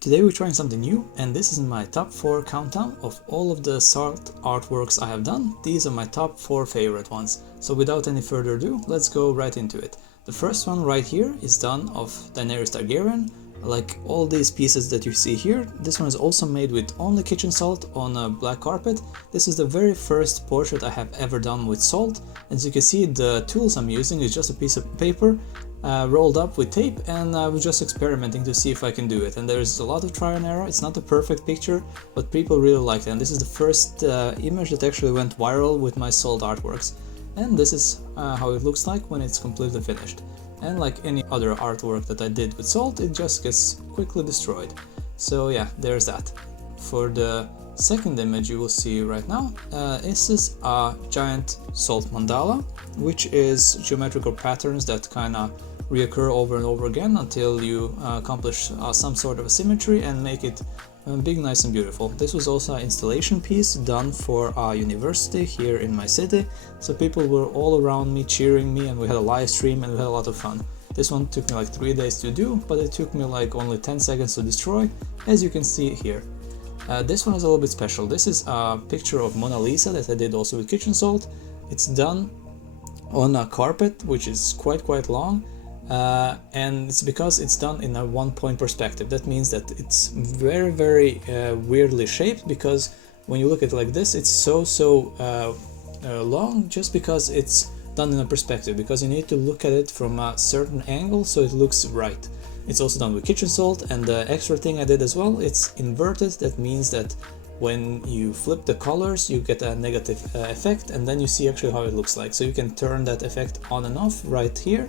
Today we're trying something new, and this is my top 4 countdown of all of the SALT artworks I have done. These are my top 4 favorite ones. So without any further ado, let's go right into it. The first one right here is done of Daenerys Targaryen. Like all these pieces that you see here, this one is also made with only kitchen salt on a black carpet. This is the very first portrait I have ever done with salt. As you can see, the tools I'm using is just a piece of paper rolled up with tape, and I was just experimenting to see if I can do it. And there's a lot of try and error. It's not a perfect picture, but people really liked it. And this is the first image that actually went viral with my salt artworks. And this is how it looks like when it's completely finished. And like any other artwork that I did with salt, it just gets quickly destroyed. So yeah, there's that. For the second image you will see right now, this is a giant salt mandala, which is geometrical patterns that kind of reoccur over and over again until you accomplish some sort of a symmetry and make it big, nice and beautiful. This was also an installation piece done for a university here in my city, so people were all around me cheering me, and we had a live stream and we had a lot of fun. This one took me like 3 days to do, but it took me like only 10 seconds to destroy, as you can see here. This one is a little bit special. This is a picture of Mona Lisa that I did also with kitchen salt. It's done on a carpet which is quite long. And it's because it's done in a one-point perspective. That means that it's very weirdly shaped, because when you look at it like this, it's so long, just because it's done in a perspective, because you need to look at it from a certain angle so it looks right. It's also done with kitchen salt, and the extra thing I did as well, it's inverted. That means that when you flip the colors, you get a negative effect, and then you see actually how it looks like. So you can turn that effect on and off right here,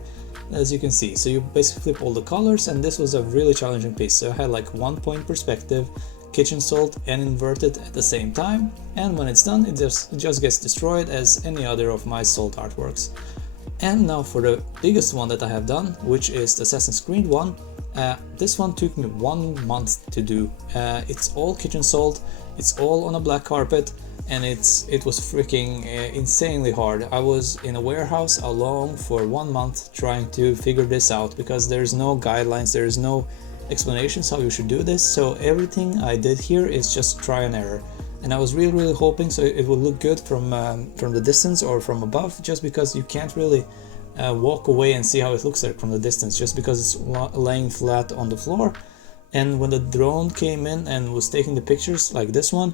as you can see. So you basically flip all the colors, and this was a really challenging piece. So I had like one-point perspective, kitchen salt, and inverted at the same time. And when it's done, it just gets destroyed as any other of my salt artworks. And now for the biggest one that I have done, which is the Assassin's Creed one. This one took me 1 month to do. It's all kitchen salt, it's all on a black carpet, and it was freaking insanely hard. I was in a warehouse alone for 1 month trying to figure this out, because there's no guidelines, there's no explanations how you should do this. So everything I did here is just try and error. And I was really hoping so it would look good from the distance or from above, just because you can't really walk away and see how it looks like from the distance, just because it's laying flat on the floor. And when the drone came in and was taking the pictures like this one,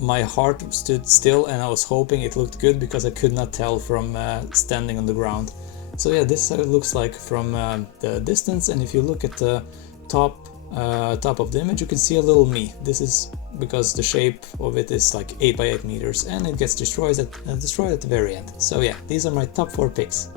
my heart stood still, and I was hoping it looked good, because I could not tell from standing on the ground. So yeah, this is how it looks like from the distance. And if you look at the top of the image, you can see a little me. This is because the shape of it is like 8 by 8 meters, and it gets destroyed at the very end. So yeah, these are my top 4 picks.